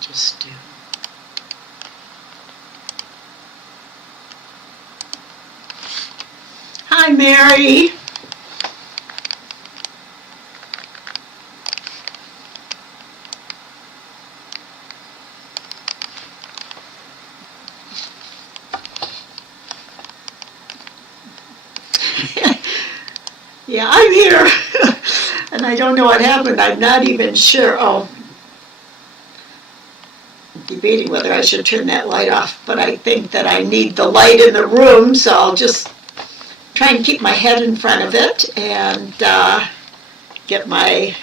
just do. Hi, Mary. Yeah, I'm here. And I don't know what happened. I'm not even sure. Oh, I'm debating whether I should turn that light off, but I think that I need the light in the room, so I'll just try and keep my head in front of it and get my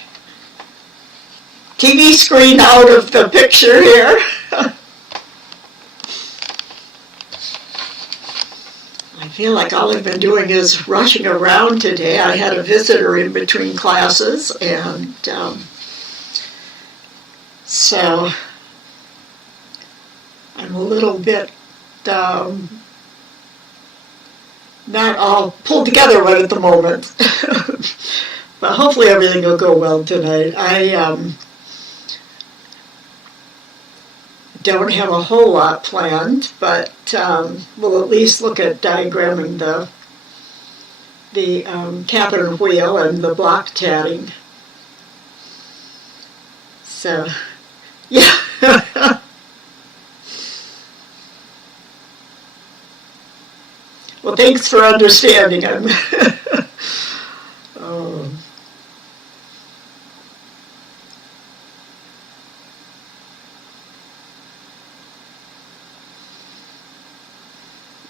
TV screen out of the picture here. I feel like all I've been doing is rushing around today. I had a visitor in between classes, and so I'm a little bit not all pulled together right at the moment. But hopefully everything will go well tonight. I don't have a whole lot planned, but we'll at least look at diagramming the catheter wheel and the block tatting. So, yeah. Well, thanks for understanding.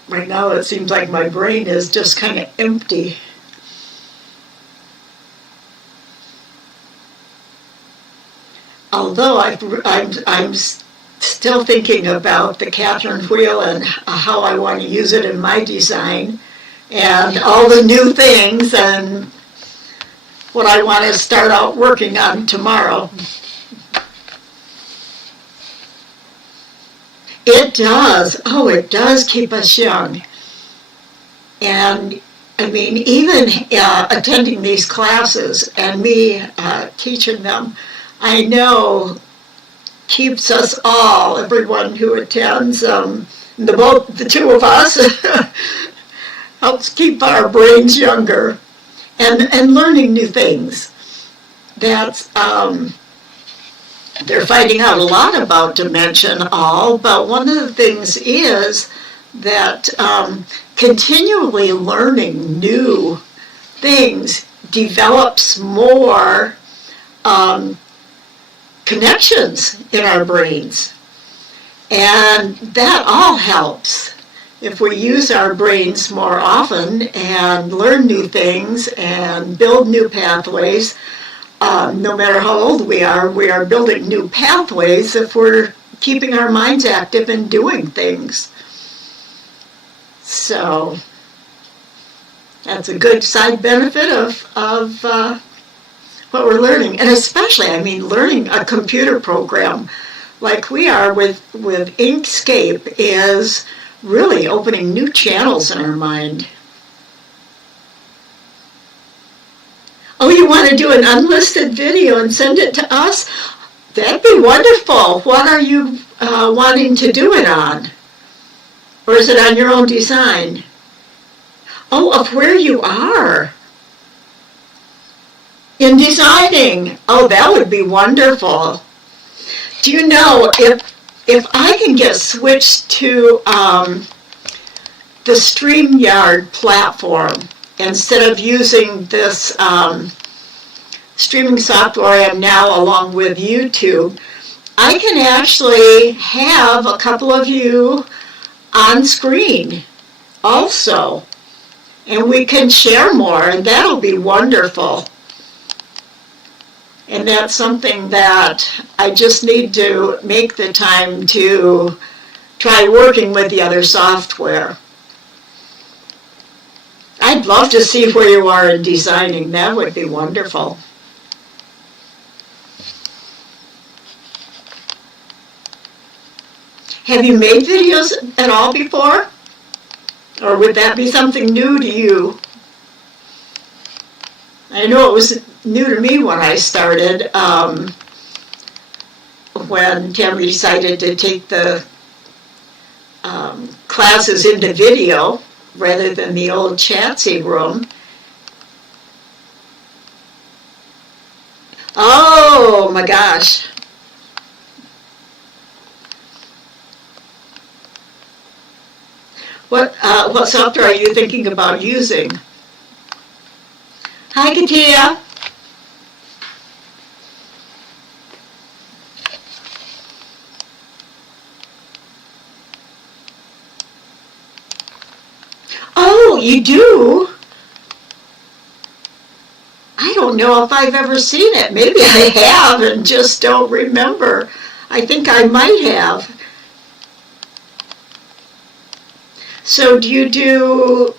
Right now it seems like my brain is just kind of empty. Although I'm still thinking about the Catherine wheel and how I want to use it in my design and all the new things and what I want to start out working on tomorrow. It does. Oh, it does keep us young. And I mean, even attending these classes and me teaching them, I know keeps us all, everyone who attends, the two of us, helps keep our brains younger and learning new things. That's they're finding out a lot about dementia and all, but one of the things is that continually learning new things develops more connections in our brains. And that all helps. If we use our brains more often and learn new things and build new pathways, no matter how old we are building new pathways if we're keeping our minds active and doing things. So that's a good side benefit of what we're learning. And especially, I mean, learning a computer program like we are with Inkscape is really opening new channels in our mind. Oh, you want to do an unlisted video and send it to us? That'd be wonderful. What are you wanting to do it on? Or is it on your own design? Oh, of where you are in designing. Oh, that would be wonderful. Do you know, if I can get switched to the StreamYard platform, instead of using this streaming software I am now along with YouTube, I can actually have a couple of you on screen also. And we can share more, and that'll be wonderful. And that's something that I just need to make the time to try working with the other software. I'd love to see where you are in designing. That would be wonderful. Have you made videos at all before? Or would that be something new to you? I know it was new to me when I started. when Tammy decided to take the classes into video rather than the old Chatsy room. Oh my gosh. What software are you thinking about using? Hi, Katia. Oh, you do? I don't know if I've ever seen it. Maybe I have and just don't remember. I think I might have. So do you do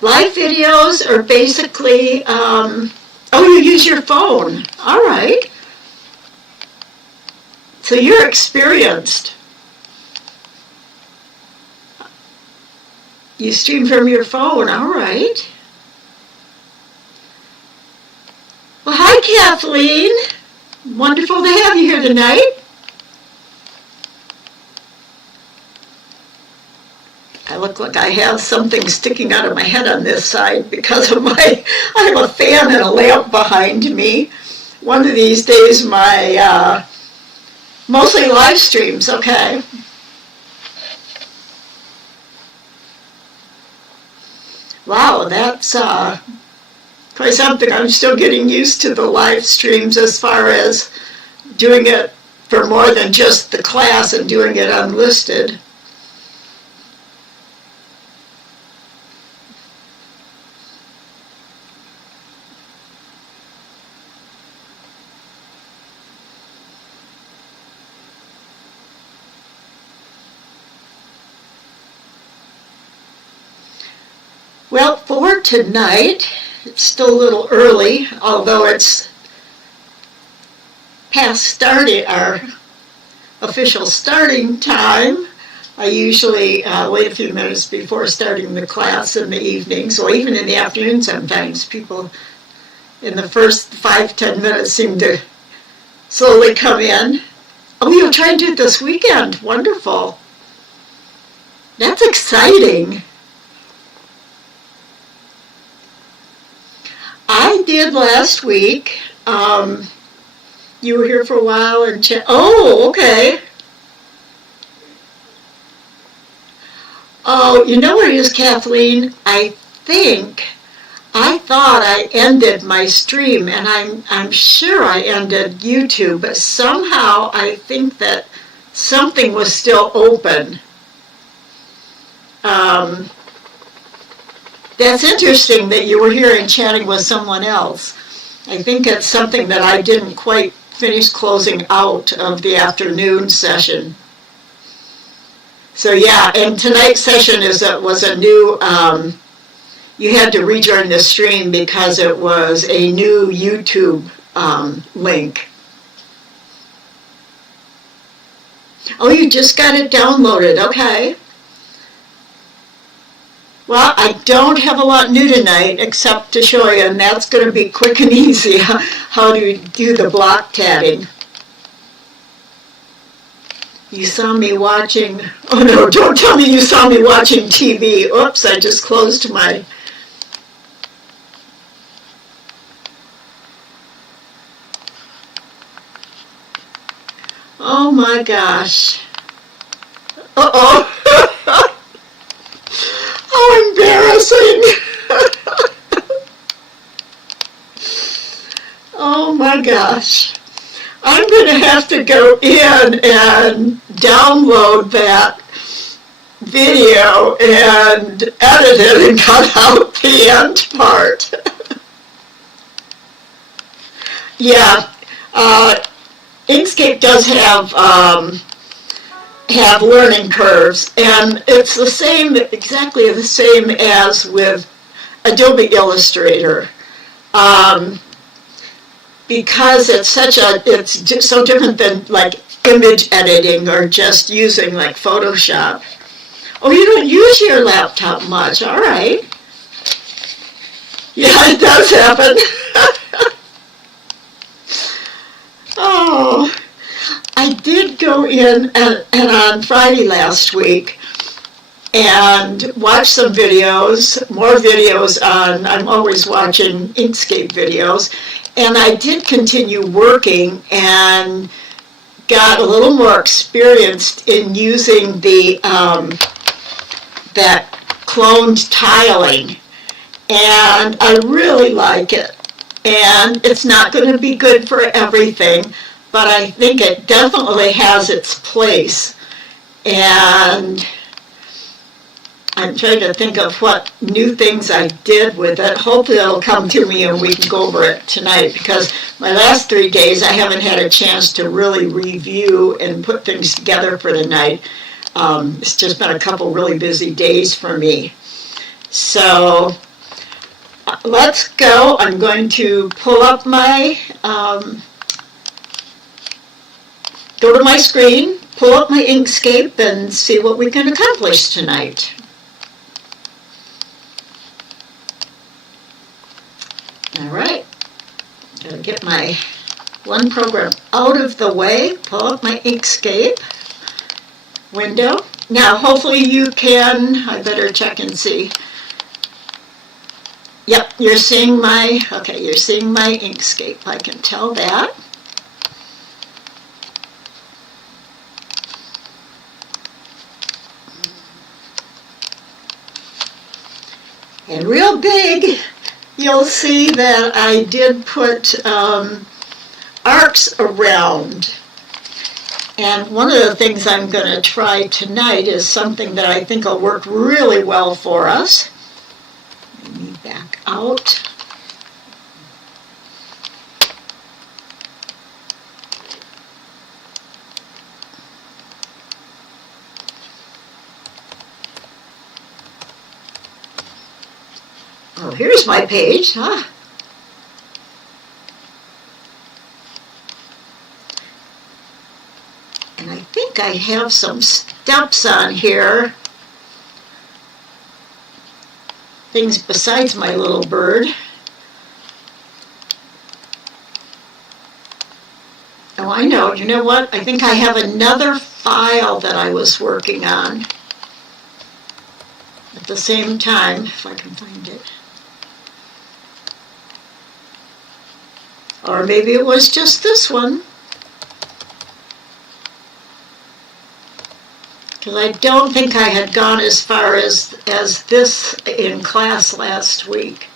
live videos or basically, oh, you use your phone. All right. So you're experienced. You stream from your phone. All right. Well, hi, Kathleen. Wonderful to have you here tonight. I look like I have something sticking out of my head on this side because of I have a fan and a lamp behind me. One of these days, my, mostly live streams, okay. Wow, that's quite something. I'm still getting used to the live streams as far as doing it for more than just the class and doing it unlisted. Well, for tonight, it's still a little early, although it's past starting our official starting time. I usually wait a few minutes before starting the class in the evenings, or even in the afternoon sometimes. People in the first 5-10 minutes seem to slowly come in. Oh, you'll try and do it this weekend. Wonderful. That's exciting. I did last week. You were here for a while and oh, okay. Oh, you know what it is, Kathleen? I thought I ended my stream, and I'm sure I ended YouTube, but somehow I think that something was still open. That's interesting that you were here and chatting with someone else. I think it's something that I didn't quite finish closing out of the afternoon session. So yeah, and tonight's session was a new, you had to rejoin the stream because it was a new YouTube link. Oh, you just got it downloaded, okay. Well, I don't have a lot new tonight except to show you, and that's going to be quick and easy, how to do the block tatting. You saw me watching, oh no, don't tell me you saw me watching TV. Oops, I just closed my, oh my gosh. Uh-oh. How embarrassing. Oh my gosh. I'm going to have to go in and download that video and edit it and cut out the end part. Yeah, Inkscape does have learning curves, and it's the same, exactly the same as with Adobe Illustrator. Because it's just so different than like image editing or just using like Photoshop. Oh, you don't use your laptop much, all right. Yeah, it does happen. Oh, I go in and on Friday last week and watch some videos, more videos on, I'm always watching Inkscape videos, and I did continue working and got a little more experienced in using the that cloned tiling, and I really like it. And it's not going to be good for everything, but I think it definitely has its place. And I'm trying to think of what new things I did with it. Hopefully it'll come to me and we can go over it tonight, because my last 3 days I haven't had a chance to really review and put things together for the night. It's just been a couple really busy days for me. So let's go. I'm going to pull up my, go to my screen, pull up my Inkscape, and see what we can accomplish tonight. All right, gotta get my one program out of the way, pull up my Inkscape window. Now, hopefully you can, I better check and see. Yep, you're seeing my, okay, you're seeing my Inkscape, I can tell that. And real big, you'll see that I did put arcs around. And one of the things I'm going to try tonight is something that I think will work really well for us. Let me back out. Oh, here's my page, huh? And I think I have some steps on here. Things besides my little bird. Oh, I know. You know what? I think I have another file that I was working on at the same time, if I can find it. Or maybe it was just this one. Because I don't think I had gone as far as this in class last week.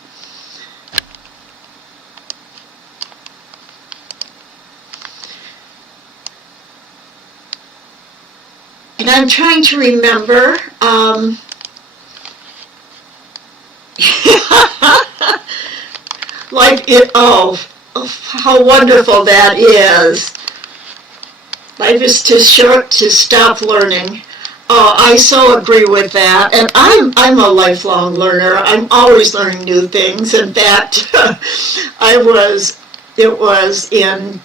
And I'm trying to remember. Like it, oh, how wonderful that is. Life is too short to stop learning. Oh, I so agree with that. And I'm a lifelong learner. I'm always learning new things. In fact, it was in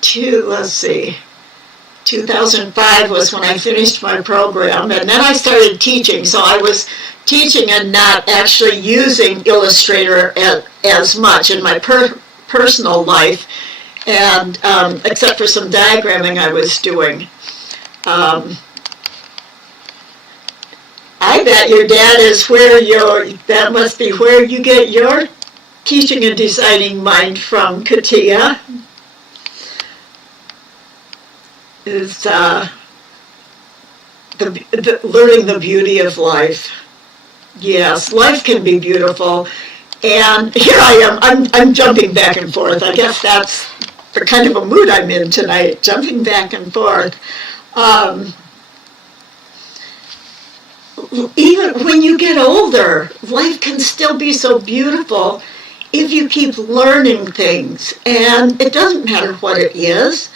2005 was when I finished my program, and then I started teaching. So I was teaching and not actually using Illustrator as much in my personal life, and except for some diagramming I was doing. I bet your dad is that must be where you get your teaching and designing mind from, Katia. Is learning the beauty of life. Yes, life can be beautiful. And here I am, I'm jumping back and forth. I guess that's the kind of a mood I'm in tonight, jumping back and forth. Even when you get older, life can still be so beautiful if you keep learning things. And it doesn't matter what it is.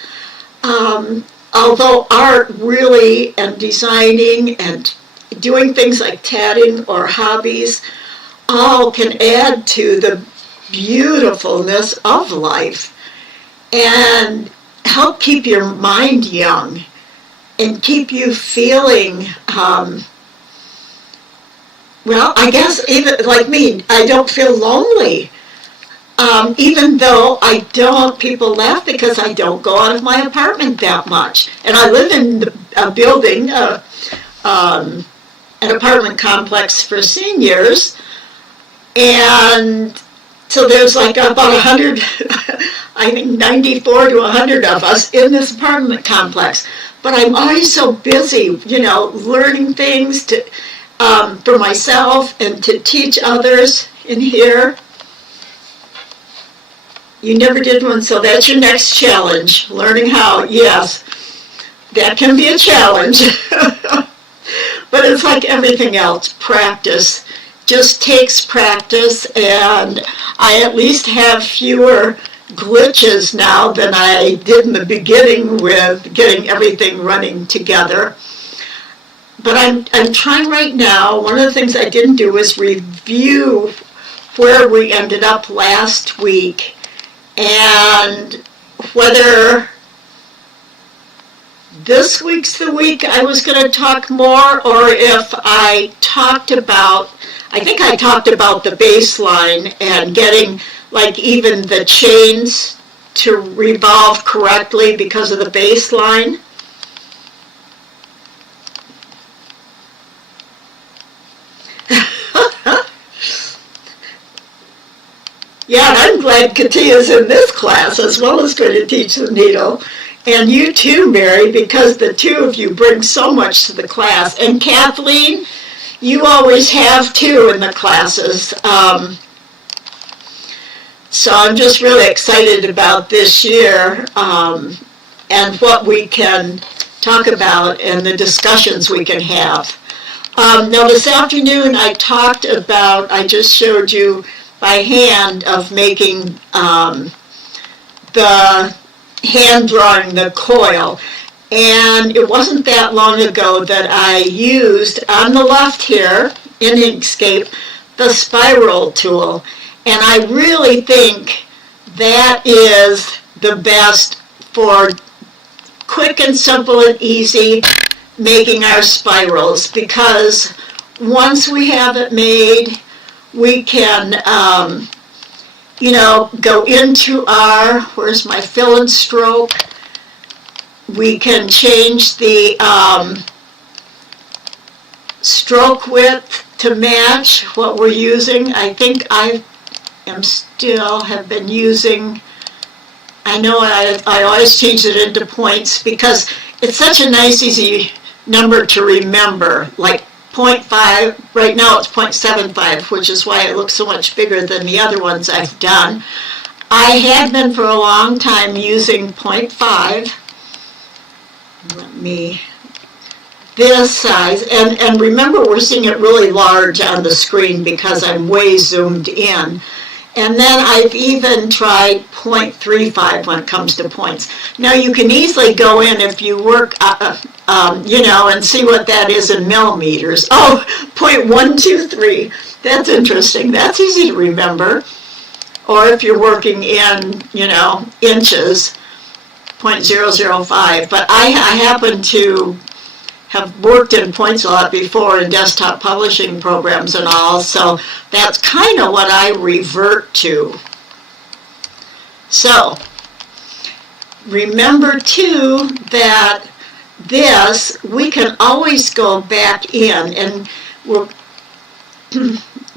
Although art really, and designing and doing things like tatting or hobbies, all can add to the beautifulness of life and help keep your mind young and keep you feeling, well, I guess even like me, I don't feel lonely. even though I don't, people laugh because I don't go out of my apartment that much. And I live in a building, an apartment complex for seniors, and so there's like about 100, I think 94 to 100 of us in this apartment complex. But I'm always so busy, learning things for myself and to teach others in here. You never did one, so that's your next challenge. Learning how, yes, that can be a challenge. But it's like everything else, practice. Just takes practice, and I at least have fewer glitches now than I did in the beginning with getting everything running together. But I'm trying right now. One of the things I didn't do was review where we ended up last week and whether this week's the week I was going to talk more, or if I talked about the baseline and getting like even the chains to revolve correctly because of the baseline. Yeah, and I'm glad Katia's in this class as well as going to teach the needle. And you too, Mary, because the two of you bring so much to the class. And Kathleen, you always have too in the classes. So I'm just really excited about this year and what we can talk about and the discussions we can have. Now this afternoon I just showed you by hand of making the hand drawing the coil. And it wasn't that long ago that I used, on the left here in Inkscape, the spiral tool. And I really think that is the best for quick and simple and easy making our spirals, because once we have it made, we can, go into where's my fill and stroke. We can change the stroke width to match what we're using. I think have been using, I know I always change it into points because it's such a nice, easy number to remember, like 0.5, right now it's 0.75, which is why it looks so much bigger than the other ones I've done. I had been for a long time using 0.5. This size, and remember we're seeing it really large on the screen because I'm way zoomed in. And then I've even tried 0.35 when it comes to points. Now you can easily go in if you work, and see what that is in millimeters. Oh, 0.123. That's interesting. That's easy to remember. Or if you're working in, inches, 0.005. But I happen to have worked in points a lot before in desktop publishing programs and all, so that's kind of what I revert to. So, remember too that we can always go back in, and we're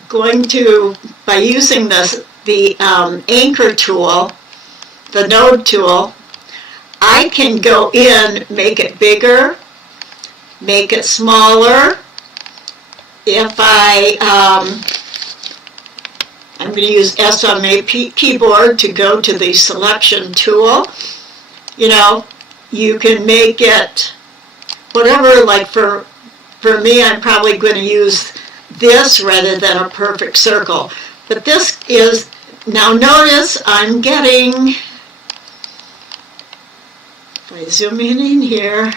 going to, by using the anchor tool, the node tool, I can go in, make it bigger, make it smaller. If I'm going to use S on my keyboard to go to the selection tool. You can make it whatever, like for me, I'm probably going to use this rather than a perfect circle. But this is, now notice I'm getting, if I zoom in here,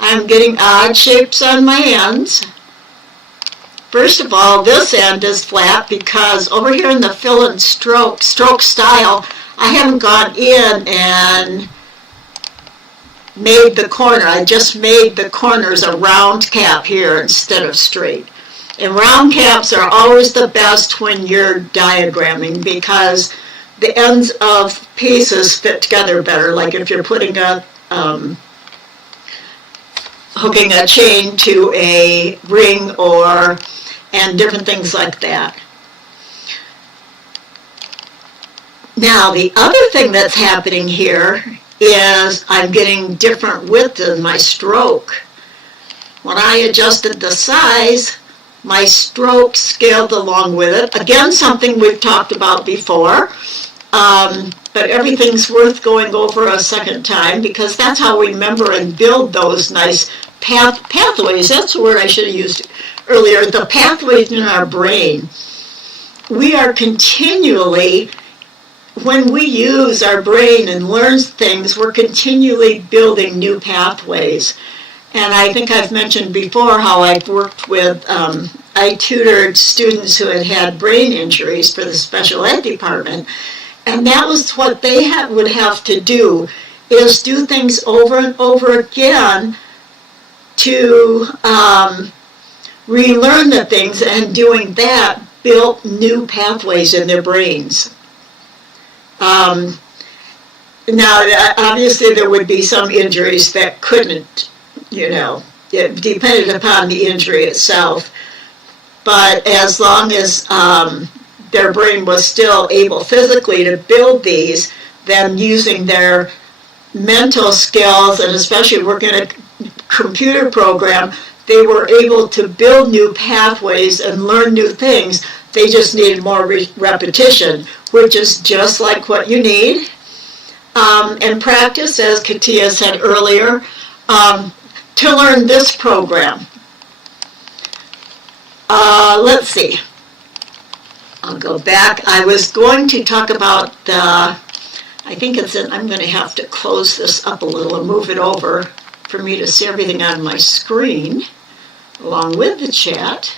I'm getting odd shapes on my ends. First of all, this end is flat because over here in the fill and stroke style, I haven't gone in and made the corner. I just made the corners a round cap here instead of straight. And round caps are always the best when you're diagramming because the ends of pieces fit together better, like if you're putting a hooking a chain to a ring and different things like that. Now, the other thing that's happening here is I'm getting different width in my stroke. When I adjusted the size, my stroke scaled along with it. Again, something we've talked about before, but everything's worth going over a second time because that's how we remember and build those nice pathways. That's the word I should have used earlier, the pathways in our brain. We are continually, when we use our brain and learn things, we're continually building new pathways. And I think I've mentioned before how I've worked with, I tutored students who had brain injuries for the special ed department. And that was what they would have to do, is do things over and over again to relearn the things, and doing that built new pathways in their brains. Now, obviously there would be some injuries that couldn't, it depended upon the injury itself. But as long as their brain was still able physically to build these, then using their mental skills, and especially working in a computer program, they were able to build new pathways and learn new things. They just needed more repetition, which is just like what you need. And practice, as Katia said earlier, to learn this program. Let's see. I'll go back. I was going to talk about I think I'm going to have to close this up a little and move it over for me to see everything on my screen, along with the chat.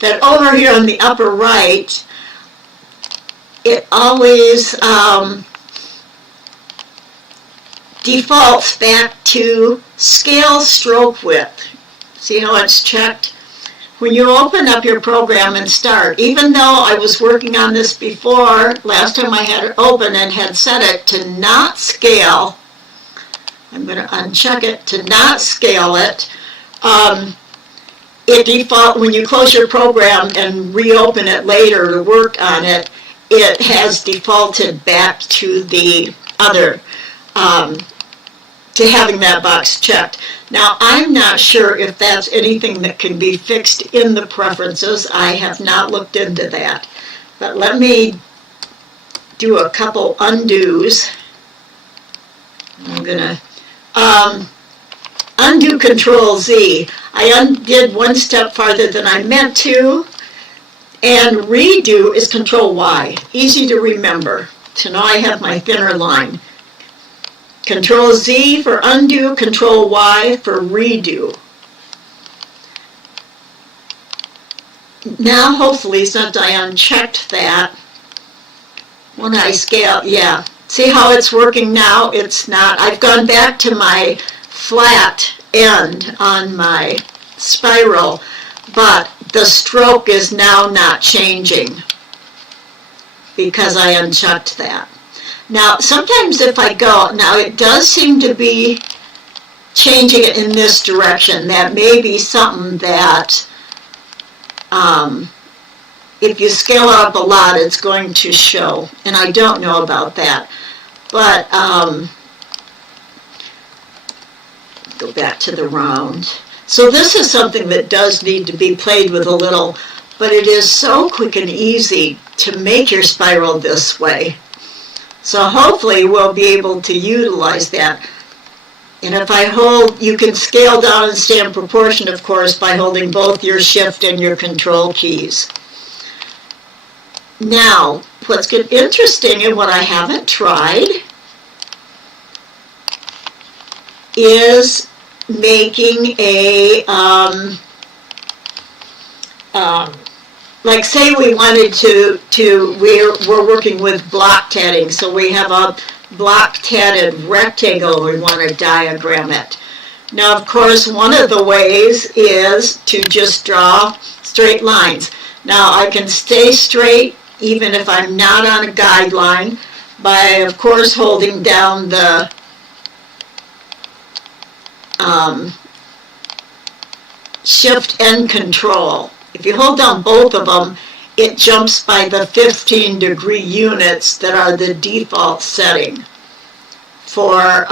That over here on the upper right, it always defaults back to scale stroke width. See how it's checked? When you open up your program and start, even though I was working on this before, last time I had it open and had set it to not scale, I'm going to uncheck it to not scale it. It default, when you close your program and reopen it later to work on it, it has defaulted back to the other, to having that box checked. Now, I'm not sure if that's anything that can be fixed in the preferences. I have not looked into that. But let me do a couple undos. I'm going to undo Control Z. I undid one step farther than I meant to. And redo is Control Y. Easy to remember. So now I have my thinner line. Control Z for undo, Control Y for redo. Now, hopefully, since I unchecked that, when I scale, yeah. See how it's working now? It's not. I've gone back to my flat end on my spiral, but the stroke is now not changing because I unchecked that. Now, sometimes if I go, now it does seem to be changing it in this direction. That may be something that, if you scale it up a lot, it's going to show. And I don't know about that. But, go back to the round. So this is something that does need to be played with a little, but it is so quick and easy to make your spiral this way. So hopefully we'll be able to utilize that. And if I hold, you can scale down and stay in proportion, of course, by holding both your shift and your control keys. Now, what's interesting and what I haven't tried is making a, like say we wanted we're working with block tatting, so we have a block tatted rectangle, we want to diagram it. Now, of course, one of the ways is to just draw straight lines. Now I can stay straight even if I'm not on a guideline by, of course, holding down the Shift and Control. If you hold down both of them, it jumps by the 15-degree units that are the default setting for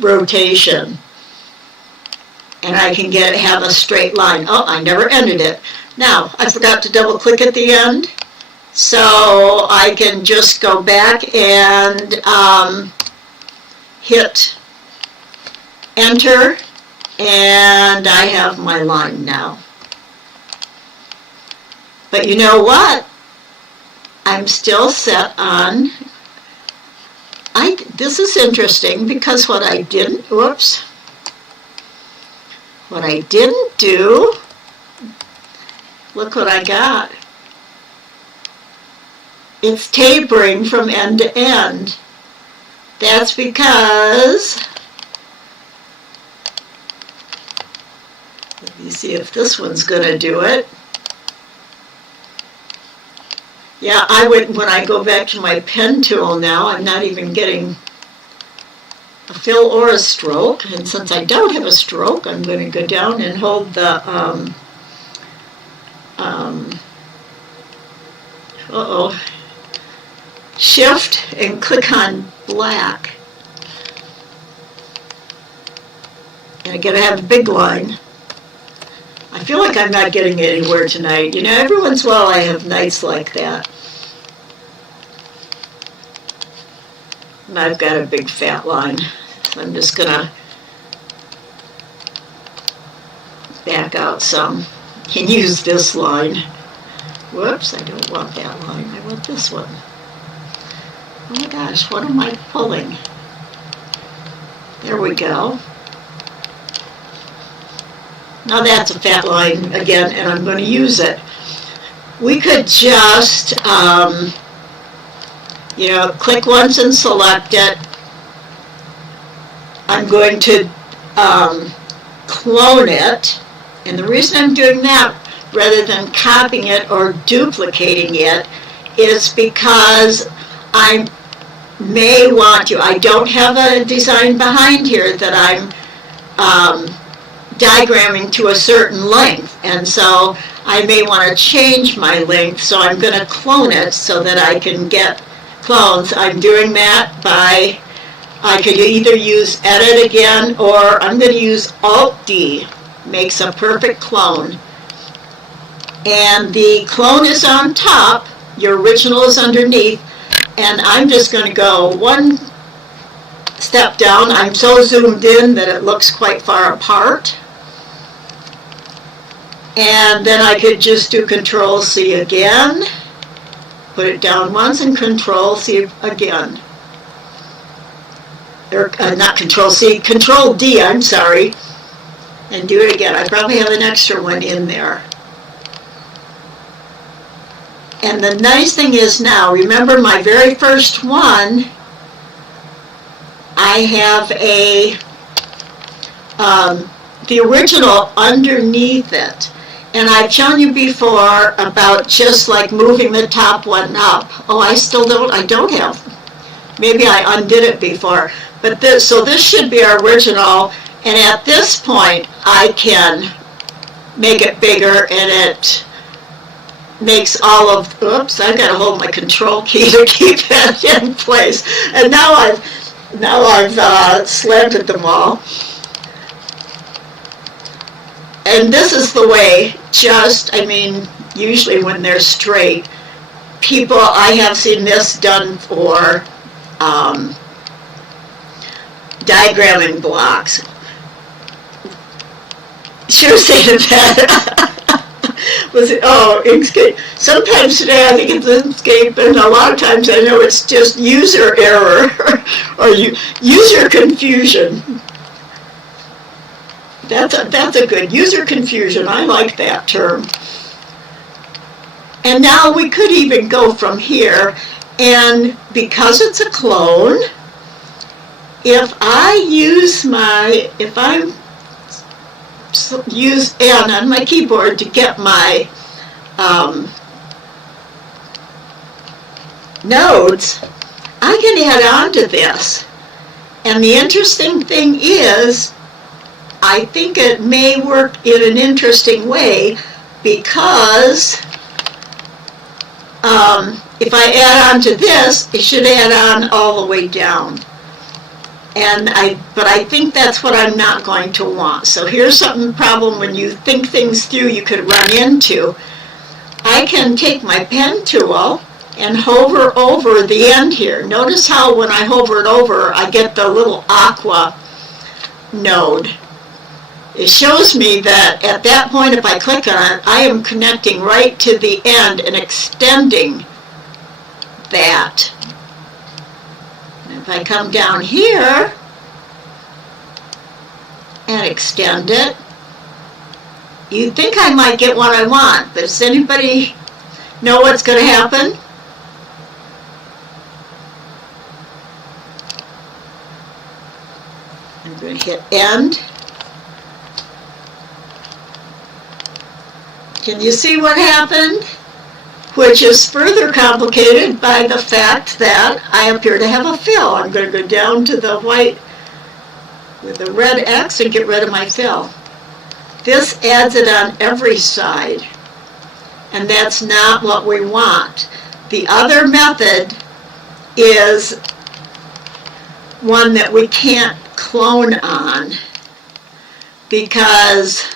rotation. And I can have a straight line. Oh, I never ended it. Now, I forgot to double click at the end. So I can just go back and hit enter, and I have my line now. But you know what? I'm still set on, this is interesting because what I didn't do, look what I got. It's tapering from end to end. That's because, let me see if this one's going to do it. Yeah, when I go back to my pen tool now, I'm not even getting a fill or a stroke. And since I don't have a stroke, I'm going to go down and hold the, Shift and click on black. And again, I have a big line. I feel like I'm not getting anywhere tonight. You know, every once in a while I have nights like that. And I've got a big fat line. So I'm just going to back out some and use this line. Whoops, I don't want that line. I want this one. Oh my gosh, what am I pulling? There we go. Now that's a fat line again, and I'm going to use it. We could just, click once and select it. I'm going to clone it, and the reason I'm doing that rather than copying it or duplicating it is because I may want to. I don't have a design behind here that I'm diagramming to a certain length, and so I may want to change my length, so I'm going to clone it so that I can get clones. I'm doing that by, I could either use edit again, or I'm going to use Alt-D, makes a perfect clone. And the clone is on top, your original is underneath, and I'm just going to go one step down. I'm so zoomed in that it looks quite far apart. And then I could just do Control-C again, put it down once, and Control-C again. Or not Control-C, Control-D, I'm sorry, and do it again. I probably have an extra one in there. And the nice thing is now, remember my very first one, I have the original underneath it. And I've shown you before about just like moving the top one up. Oh, I don't have, maybe I undid it before. But so this should be our original, and at this point I can make it bigger, and it makes all of, oops, I've got to hold my control key to keep that in place. And now I've slanted them all. And this is the way, usually when they're straight, I have seen this done for diagramming blocks. Should have said that. Was it? Oh, Inkscape. Sometimes today I think it's Inkscape, and a lot of times I know it's just user error or user confusion. That's a good user confusion. I like that term. And now we could even go from here, and because it's a clone, if I use use N on my keyboard to get my nodes, I can add on to this. And the interesting thing is, I think it may work in an interesting way because if I add on to this, it should add on all the way down. But I think that's what I'm not going to want. So here's something problem when you think things through you could run into. I can take my pen tool and hover over the end here. Notice how when I hover it over, I get the little aqua node. It shows me that at that point, if I click on it, I am connecting right to the end and extending that. And if I come down here and extend it, you'd think I might get what I want, but does anybody know what's going to happen? I'm going to hit end. Can you see what happened? Which is further complicated by the fact that I appear to have a fill. I'm going to go down to the white with the red X and get rid of my fill. This adds it on every side, and that's not what we want. The other method is one that we can't clone on because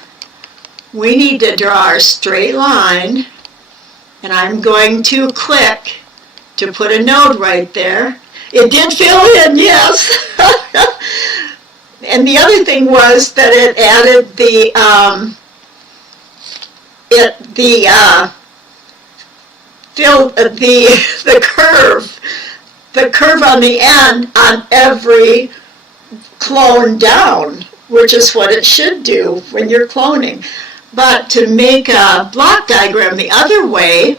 we need to draw our straight line, and I'm going to click to put a node right there. It did fill in, yes. And the other thing was that it added the curve on the end on every clone down, which is what it should do when you're cloning. But to make a block diagram the other way,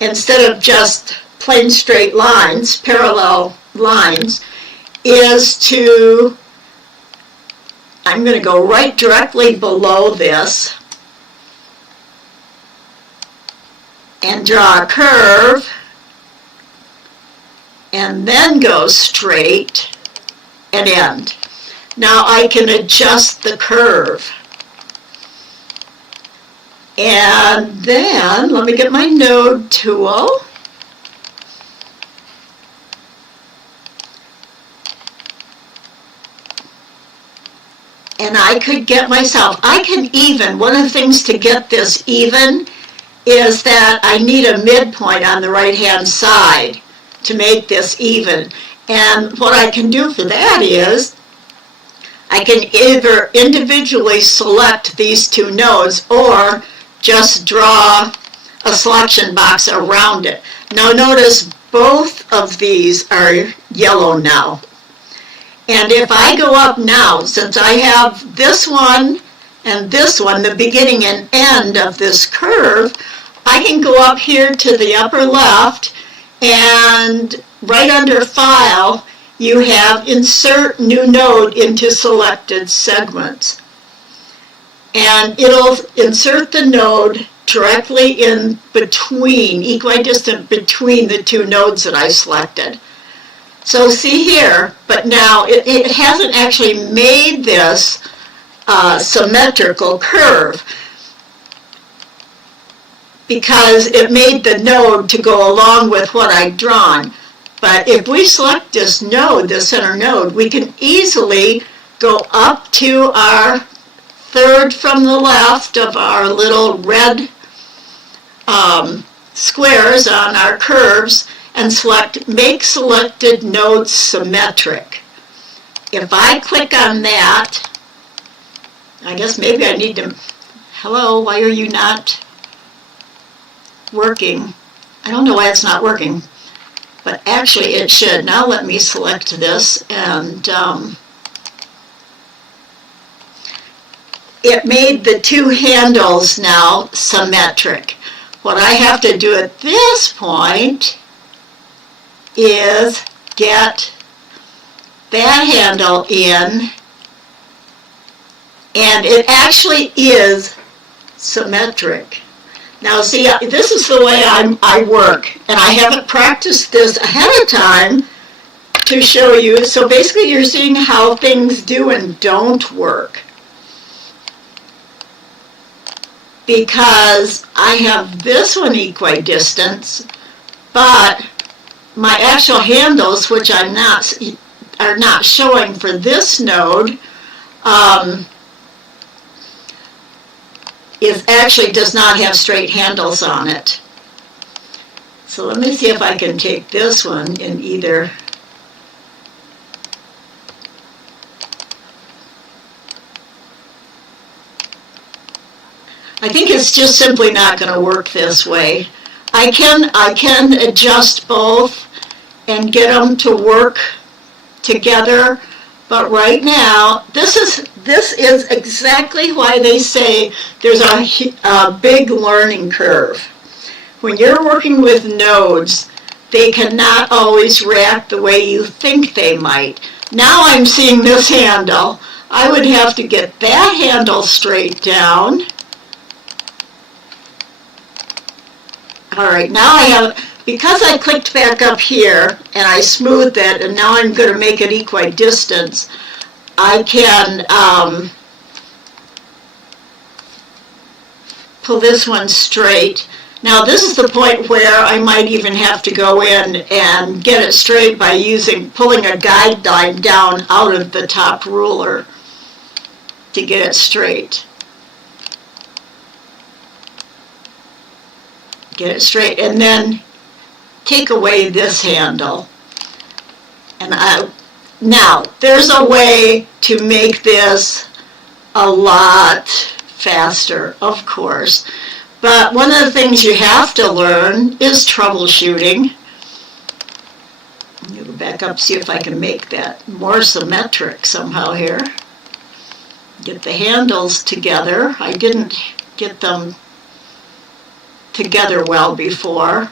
instead of just plain straight lines, parallel lines, is to, I'm going to go right directly below this and draw a curve and then go straight and end. Now I can adjust the curve. And then, let me get my node tool. And I could get myself, I can even, one of the things to get this even is that I need a midpoint on the right-hand side to make this even. And what I can do for that is, I can either individually select these two nodes or just draw a selection box around it. Now notice both of these are yellow now. And if I go up now, since I have this one and this one, the beginning and end of this curve, I can go up here to the upper left, and right under File, you have Insert New Node into Selected Segments. And it'll insert the node directly in between, equidistant between the two nodes that I selected. So see here, but now it hasn't actually made this symmetrical curve because it made the node to go along with what I'd drawn. But if we select this node, the center node, we can easily go up to our third from the left of our little red squares on our curves and select Make Selected Nodes Symmetric. If I click on that, I guess maybe I need to, hello, why are you not working? I don't know why it's not working, but actually it should. Now let me select this, and it made the two handles now symmetric. What I have to do at this point is get that handle in, and it actually is symmetric. Now see, this is the way I work, and I haven't practiced this ahead of time to show you. So basically you're seeing how things do and don't work. Because I have this one equidistant, but my actual handles, which are not showing for this node, does not have straight handles on it. So let me see if I can take this one in either. I think it's just simply not going to work this way. I can adjust both and get them to work together, but right now this is exactly why they say there's a big learning curve. When you're working with nodes, they cannot always react the way you think they might. Now I'm seeing this handle. I would have to get that handle straight down. All right, now I have, because I clicked back up here and I smoothed it, and now I'm going to make it equidistant, I can pull this one straight. Now this is the point where I might even have to go in and get it straight by pulling a guideline down out of the top ruler to get it straight. Get it straight, and then take away this handle. And now, there's a way to make this a lot faster, of course. But one of the things you have to learn is troubleshooting. Let me go back up, see if I can make that more symmetric somehow here. Get the handles together. I didn't get them together well before.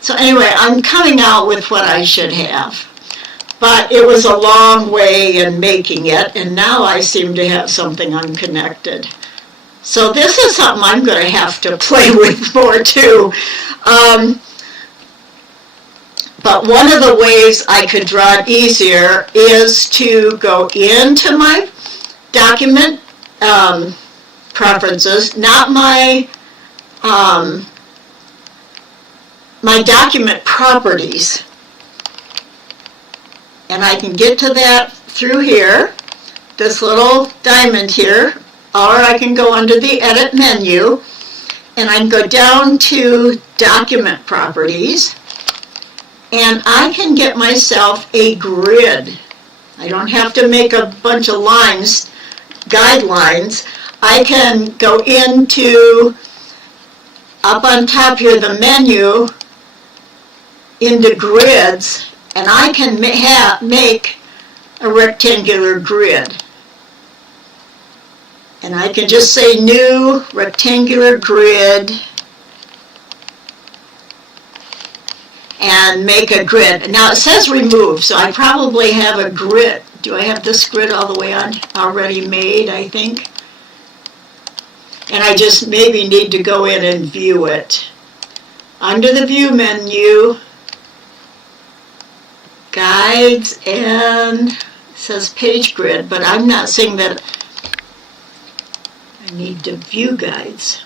So anyway, I'm coming out with what I should have. But it was a long way in making it, and now I seem to have something unconnected. So this is something I'm going to have to play with more too. But one of the ways I could draw it easier is to go into my document preferences, not my document properties, and I can get to that through here, this little diamond here, or I can go under the edit menu and I can go down to document properties, and I can get myself a grid. I don't have to make a bunch of lines, guidelines. I can go into up on top here, the menu, into grids, and I can make a rectangular grid. And I can just say new rectangular grid and make a grid. Now it says remove, so I probably have a grid. Do I have this grid all the way on already made, I think? And I just maybe need to go in and view it. Under the view menu, guides, and it says page grid, but I'm not seeing that. I need to view guides.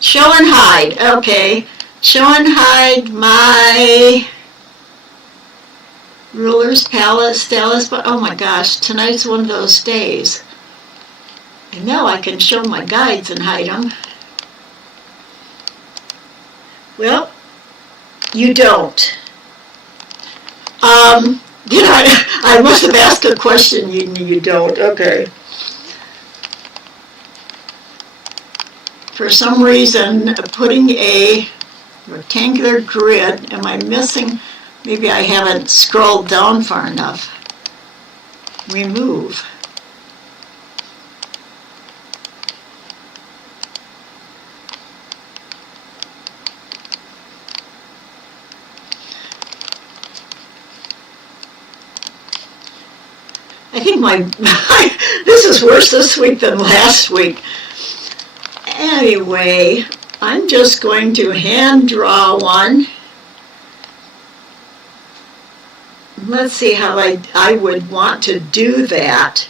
Show and hide, okay. Show and hide my rulers, palettes, stylus, but oh my gosh, tonight's one of those days. And now I can show my guides and hide them. Well, you don't. I must have asked a question, you don't, okay. For some reason, putting a rectangular grid, am I missing? Maybe I haven't scrolled down far enough. Remove. I think this is worse this week than last week. Anyway, I'm just going to hand draw one. Let's see how I would want to do that.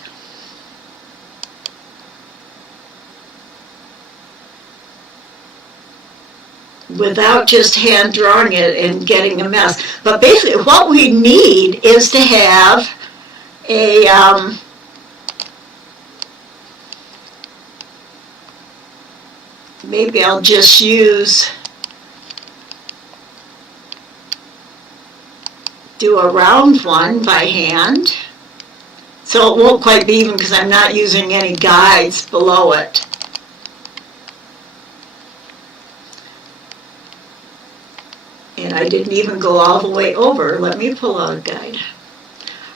Without just hand drawing it and getting a mess. But basically what we need is to have a maybe I'll just do a round one by hand. So it won't quite be even because I'm not using any guides below it. And I didn't even go all the way over. Let me pull out a guide.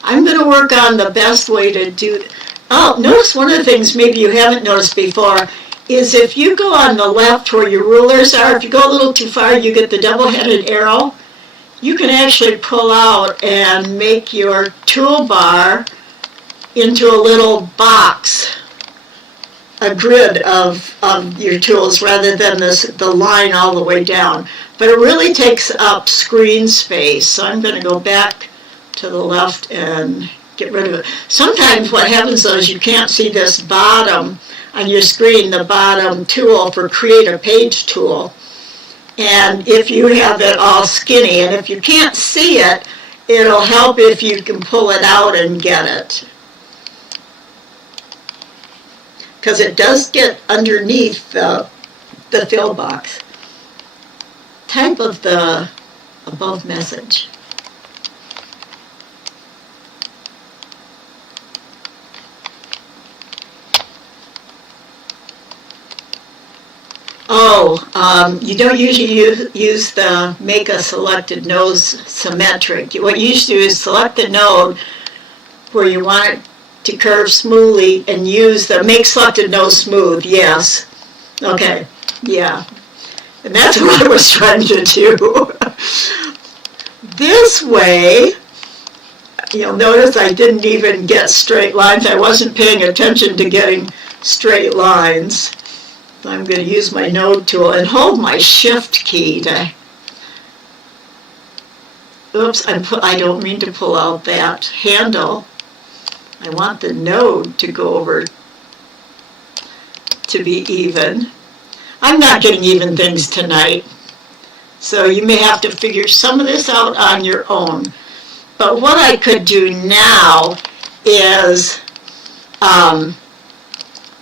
I'm going to work on the best way to do. Oh, notice one of the things maybe you haven't noticed before is if you go on the left where your rulers are, if you go a little too far, you get the double-headed arrow. You can actually pull out and make your toolbar into a little box, a grid of your tools rather than the line all the way down. But it really takes up screen space, so I'm going to go back to the left and get rid of it. Sometimes what happens though is you can't see this bottom on your screen, the bottom tool for Create a Page tool. And if you have it all skinny, and if you can't see it, it'll help if you can pull it out and get it. Because it does get underneath the fill box. Type of the above message. You don't usually use the make a selected node symmetric. What you used to do is select the node where you want it to curve smoothly and use the make selected node smooth. Yes. Okay. Yeah. And that's what I was trying to do. This way, you'll notice I didn't even get straight lines. I wasn't paying attention to getting straight lines. I'm going to use my node tool and hold my shift key to, oops, I don't mean to pull out that handle. I want the node to go over to be even. I'm not getting even things tonight, so you may have to figure some of this out on your own. But what I could do now is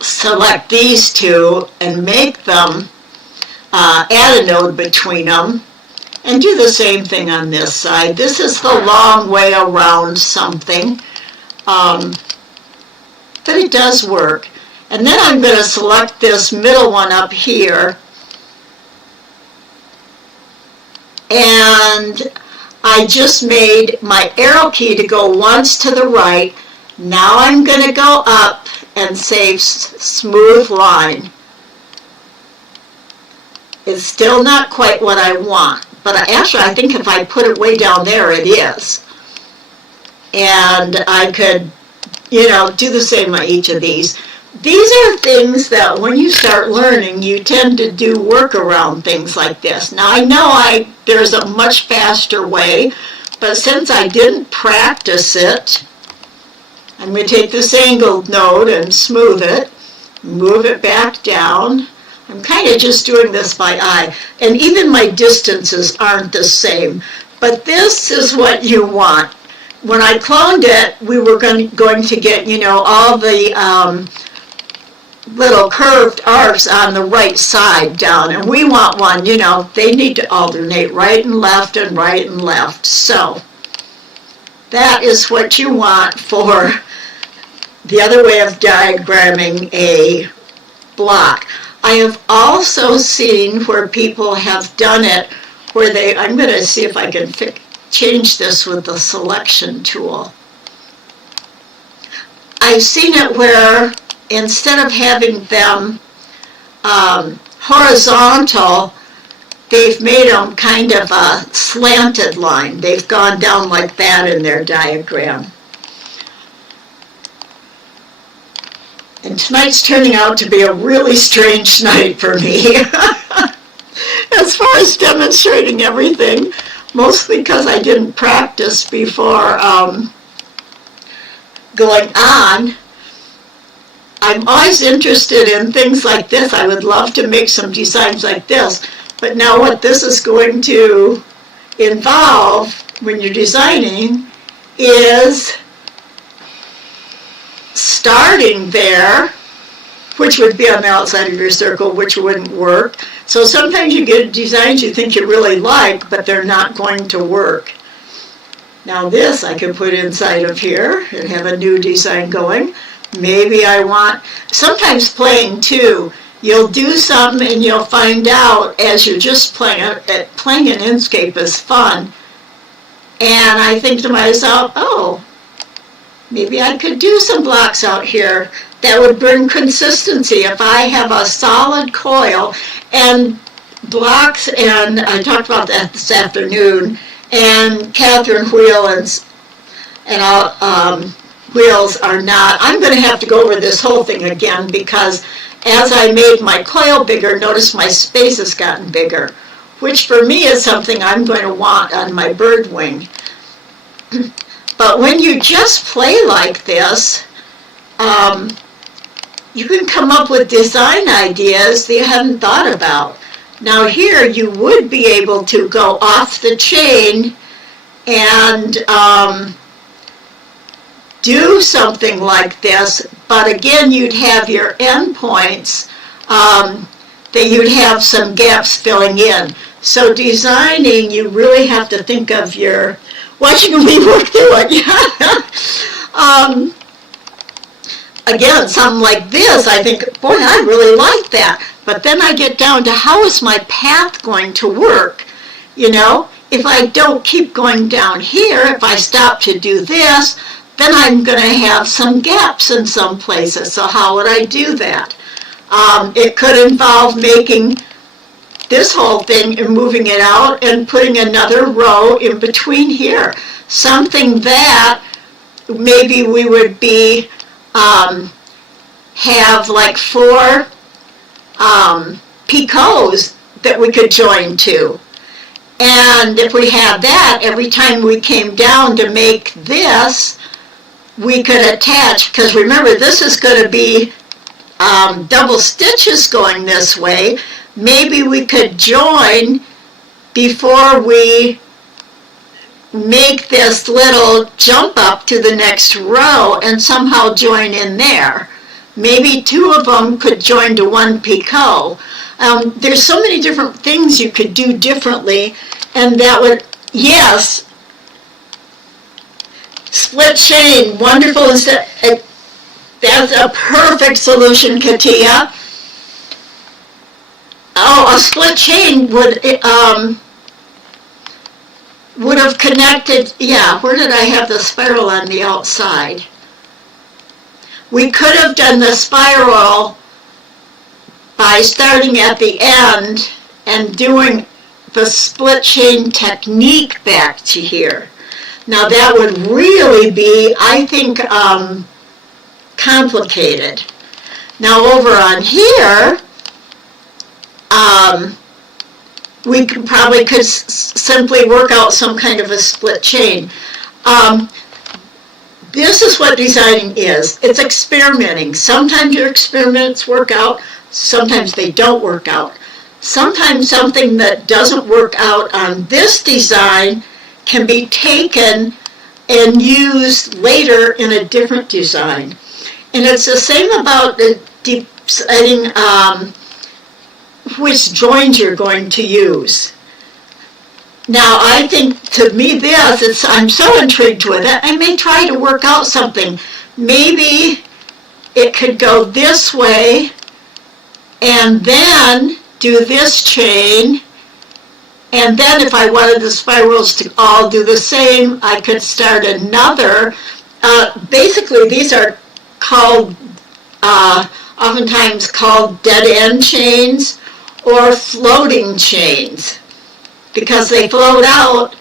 select these two and make them, add a node between them, and do the same thing on this side. This is the long way around something, but it does work. And then I'm going to select this middle one up here, and I just made my arrow key to go once to the right. Now I'm going to go up and say smooth line. It's still not quite what I want, but actually I think if I put it way down there it is. And I could, do the same on each of these. These are things that when you start learning, you tend to do work around things like this. Now I know there's a much faster way, but since I didn't practice it, I'm going to take this angled node and smooth it, move it back down. I'm kind of just doing this by eye, and even my distances aren't the same, but this is what you want. When I cloned it, we were going to get, all the little curved arcs on the right side down, and we want one, they need to alternate right and left and right and left. So that is what you want for the other way of diagramming a block. I have also seen where people have done it where I'm going to see if I can change this with the selection tool. I've seen it where instead of having them horizontal, they've made them kind of a slanted line. They've gone down like that in their diagram. And tonight's turning out to be a really strange night for me as far as demonstrating everything, mostly because I didn't practice before going on. I'm always interested in things like this. I would love to make some designs like this, but now what this is going to involve when you're designing is starting there, which would be on the outside of your circle, which wouldn't work. So sometimes you get designs you think you really like, but they're not going to work. Now this I can put inside of here and have a new design going. Maybe I want, sometimes playing too, you'll do something and you'll find out as you're just playing in Inkscape is fun. And I think to myself, oh, maybe I could do some blocks out here that would bring consistency. If I have a solid coil and blocks, and I talked about that this afternoon, and Catherine Whelan's wheels are not, I'm going to have to go over this whole thing again because as I made my coil bigger, notice my space has gotten bigger, which for me is something I'm going to want on my bird wing. But when you just play like this, you can come up with design ideas that you hadn't thought about. Now here you would be able to go off the chain and do something like this, but again you'd have your endpoints that you'd have some gaps filling in. So designing, you really have to think of your, watching me work through it, again, something like this, I think, boy, I really like that. But then I get down to how is my path going to work? You know, if I don't keep going down here, if I stop to do this, then I'm going to have some gaps in some places. So how would I do that? It could involve making this whole thing and moving it out and putting another row in between here. Something that maybe we would be have like 4 picots that we could join to. And if we had that, every time we came down to make this, we could attach, because remember this is going to be double stitches going this way. Maybe we could join before we make this little jump up to the next row and somehow join in there. Maybe 2 of them could join to 1 picot. There's so many different things you could do differently, and that would, yes, split chain, wonderful. That's a perfect solution, Katia. Oh, a split chain would have connected, yeah, where did I have the spiral on the outside? We could have done the spiral by starting at the end and doing the split chain technique back to here. Now that would really be, I think, complicated. Now over on here, we probably could simply work out some kind of a split chain. This is what designing is. It's experimenting. Sometimes your experiments work out, sometimes they don't work out. Sometimes something that doesn't work out on this design can be taken and used later in a different design. And it's the same about deciding which joins you're going to use. Now, I think, to me, I'm so intrigued with it, I may try to work out something. Maybe it could go this way, and then do this chain, and then if I wanted the spirals to all do the same, I could start another. Basically, these are called, oftentimes called dead-end chains or floating chains, because they float out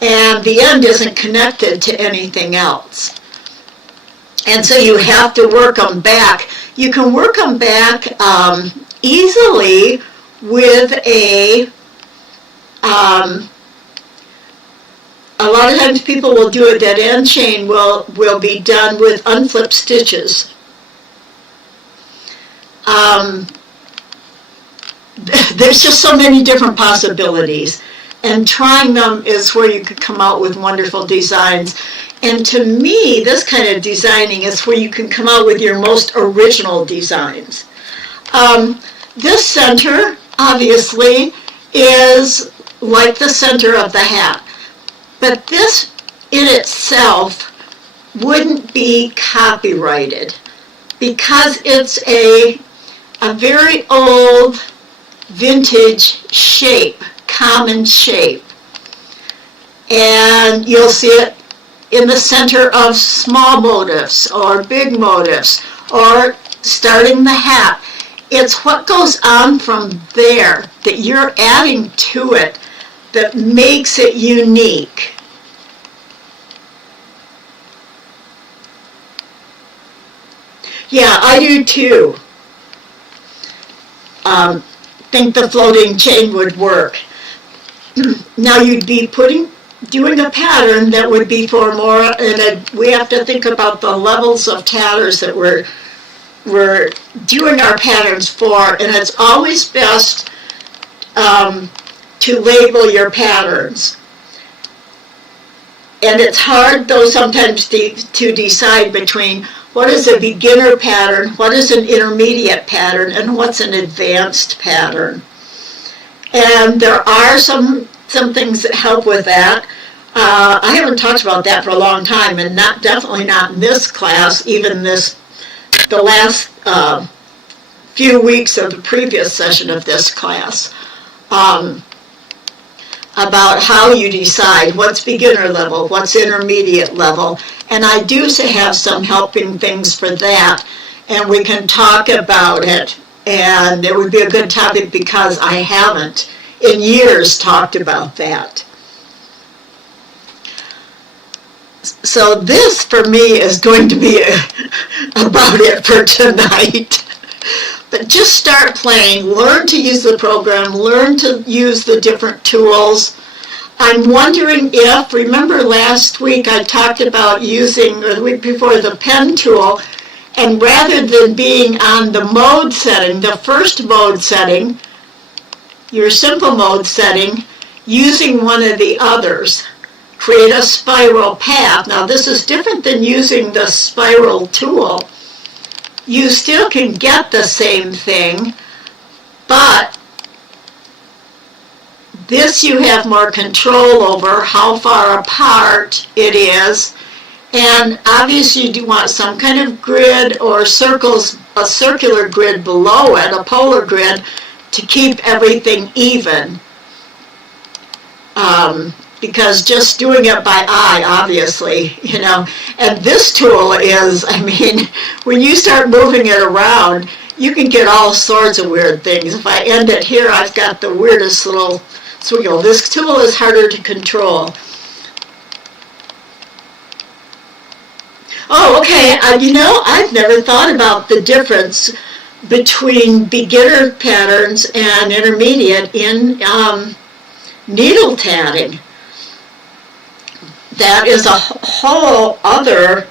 and the end isn't connected to anything else. And so you have to work them back. you can work them back easily with a lot of times people will do a dead end chain will be done with unflipped stitches. There's just so many different possibilities, and trying them is where you could come out with wonderful designs. And to me, this kind of designing is where you can come out with your most original designs. This center, obviously, is like the center of the hat. But this in itself wouldn't be copyrighted because it's a very old vintage shape, common shape. And you'll see it in the center of small motifs or big motifs or starting the hat. It's what goes on from there that you're adding to it that makes it unique. Yeah, I do too. Think the floating chain would work. Now you'd be doing a pattern that would be for more, and we have to think about the levels of tatters that we're doing our patterns for, and it's always best to label your patterns. And it's hard, though, sometimes to decide between what is a beginner pattern, what is an intermediate pattern, and what's an advanced pattern. And there are some things that help with that. I haven't talked about that for a long time, and definitely not in this class, even the last few weeks of the previous session of this class. About how you decide what's beginner level, what's intermediate level, and I do have some helping things for that, and we can talk about it, and it would be a good topic because I haven't in years talked about that. So this for me is going to be about it for tonight. But just start playing, learn to use the program, learn to use the different tools. I'm wondering if, remember last week I talked about using, or the week before, the pen tool, and rather than being on the mode setting, the first mode setting, your simple mode setting, using one of the others. Create a spiral path. Now this is different than using the spiral tool. You still can get the same thing, but this you have more control over how far apart it is, and obviously you do want some kind of grid or circles, a circular grid below it, a polar grid, to keep everything even. Because just doing it by eye, obviously, and this tool is, when you start moving it around, you can get all sorts of weird things. If I end it here, I've got the weirdest little swiggle. This tool is harder to control. Oh, okay, I've never thought about the difference between beginner patterns and intermediate in needle tatting. That is a whole other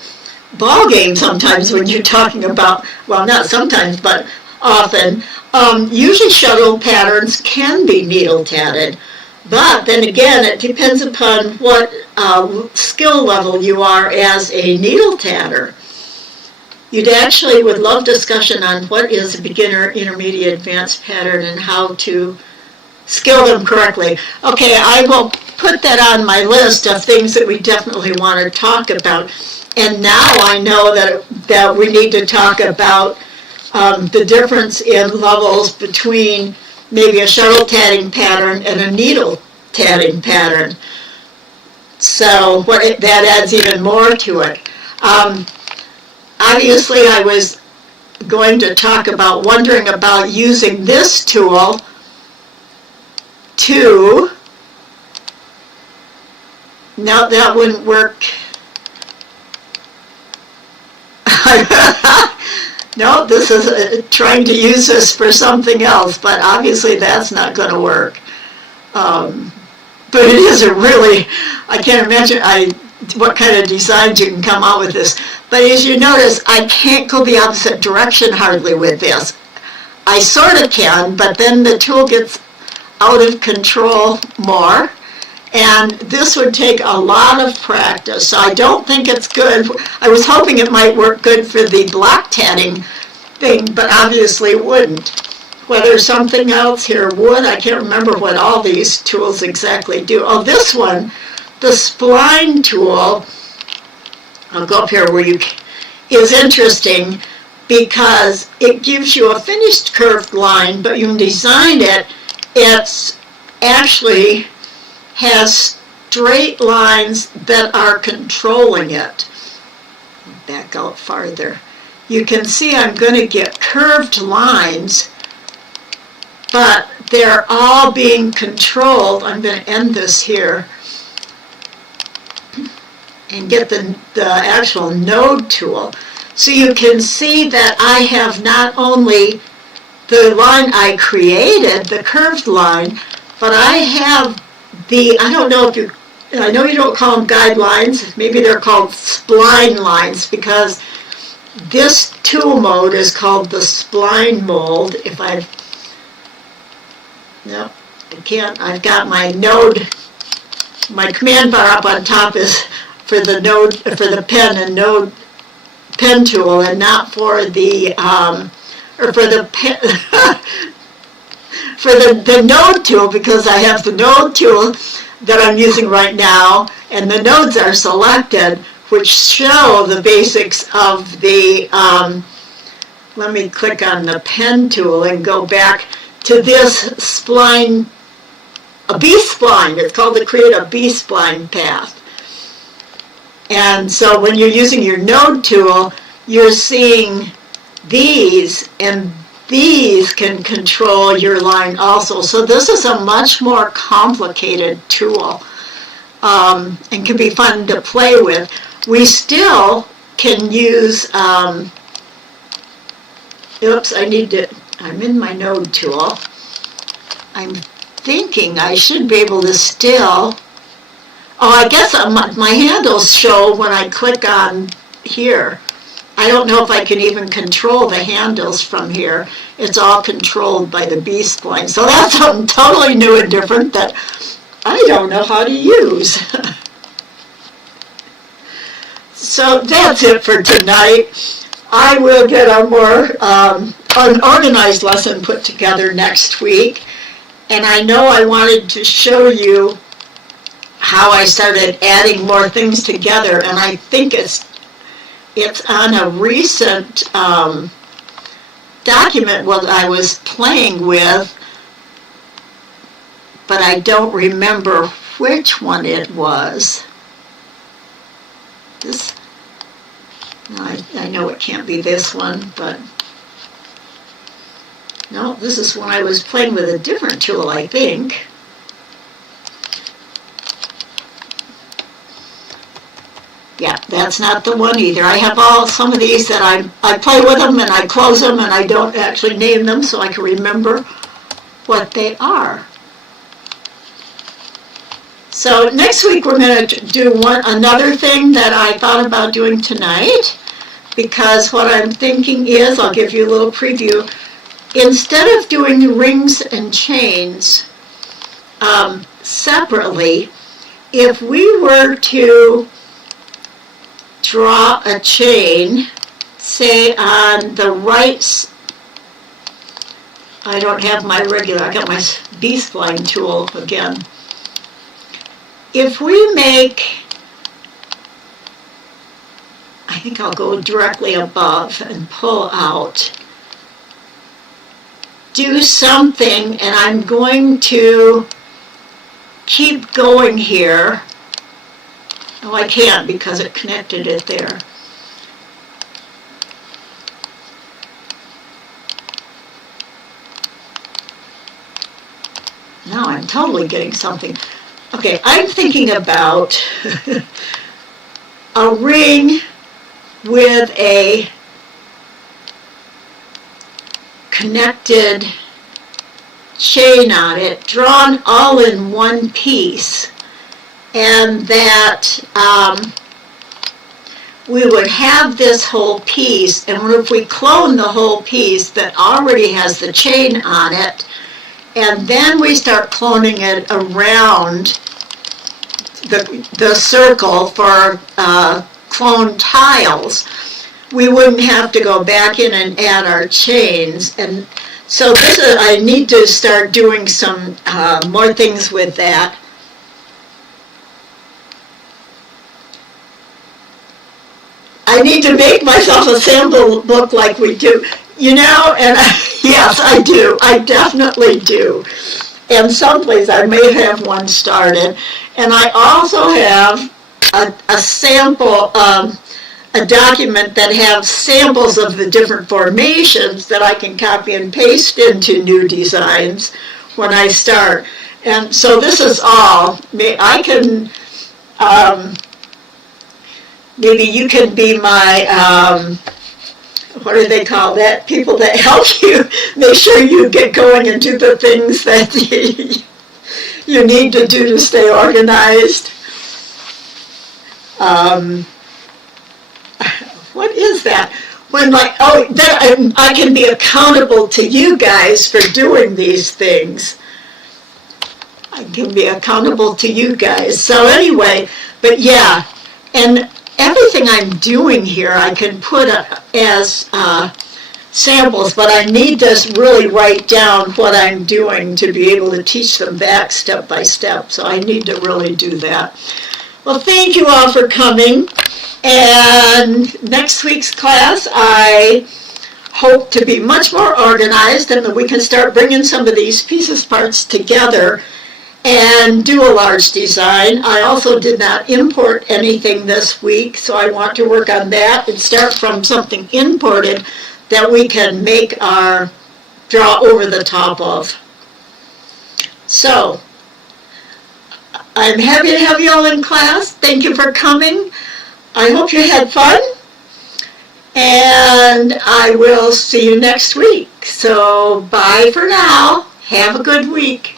ball game sometimes when you're talking about, well, not sometimes, but often. Usually shuttle patterns can be needle tatted, but then again, it depends upon what skill level you are as a needle tatter. You'd actually would love discussion on what is a beginner, intermediate, advanced pattern and how to skill them correctly. Okay, I will put that on my list of things that we definitely want to talk about. And now I know that we need to talk about the difference in levels between maybe a shuttle tatting pattern and a needle tatting pattern. So that adds even more to it. Obviously, I was going to talk about wondering about using this tool to, no, that wouldn't work. no, this is trying to use this for something else, but obviously that's not going to work. But it is a really, I can't imagine what kind of designs you can come out with this. But as you notice, I can't go the opposite direction hardly with this. I sort of can, but then the tool gets out of control more. And this would take a lot of practice. So I don't think it's good. I was hoping it might work good for the block tatting thing, but obviously it wouldn't. Whether something else here would, I can't remember what all these tools exactly do. Oh, this one, the spline tool, I'll go up here where is interesting because it gives you a finished curved line, but you can design it. It's actually has straight lines that are controlling it. Back out farther. You can see I'm going to get curved lines, but they're all being controlled. I'm going to end this here and get the actual node tool. So you can see that I have not only the line I created, the curved line, but I have I don't know if I know you don't call them guidelines, maybe they're called spline lines, because this tool mode is called the spline mold. No, I can't, I've got my node, my command bar up on top is for the node, for the pen and node pen tool, and not for the, or for the pen, for the node tool, because I have the node tool that I'm using right now, and the nodes are selected, which show the basics of the, let me click on the pen tool and go back to this spline, a B-spline. It's called to create a B-spline path. And so when you're using your node tool, you're seeing these, and these can control your line also. So this is a much more complicated tool and can be fun to play with. We still can use, oops, I'm in my node tool. I'm thinking I should be able to still, I guess my handles show when I click on here. I don't know if I can even control the handles from here. It's all controlled by the B-spline. So that's something totally new and different that I don't know how to use. So that's it for tonight. I will get a more an organized lesson put together next week. And I know I wanted to show you how I started adding more things together, and I think it's on a recent document what I was playing with, but I don't remember which one it was. This, no, I know it can't be this one, but no, this is when I was playing with a different tool, I think. Yeah, that's not the one either. I have some of these that I play with them and I close them and I don't actually name them so I can remember what they are. So next week we're going to do another thing that I thought about doing tonight, because what I'm thinking is, I'll give you a little preview, instead of doing rings and chains separately, if we were to draw a chain, say on the right, I don't have my regular, I got my B-spline tool again. If we make, I think I'll go directly above and pull out, do something, and I'm going to keep going here. Oh, I can't because it connected it there. Now I'm totally getting something. Okay, I'm thinking about a ring with a connected chain on it, drawn all in one piece, and that we would have this whole piece, and if we clone the whole piece that already has the chain on it, and then we start cloning it around the circle for clone tiles, we wouldn't have to go back in and add our chains. And so I need to start doing some more things with that. I need to make myself a sample book like we do, and yes, I do. I definitely do. And someplace I may have one started. And I also have a sample, a document that has samples of the different formations that I can copy and paste into new designs when I start. And so this is all. I can, maybe you can be my, what do they call that? People that help you make sure you get going and do the things that you need to do to stay organized. What is that? When then I can be accountable to you guys for doing these things. I can be accountable to you guys. So anyway, but yeah, and everything I'm doing here I can put as samples, but I need to really write down what I'm doing to be able to teach them back step by step. So I need to really do that. Well, thank you all for coming. And next week's class, I hope to be much more organized and that we can start bringing some of these parts together and do a large design. I also did not import anything this week, so I want to work on that and start from something imported that we can make our draw over the top of. So, I'm happy to have you all in class. Thank you for coming. I hope you had fun. And I will see you next week. So, bye for now. Have a good week.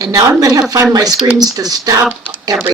And now I'm going to have to find my screens to stop everything.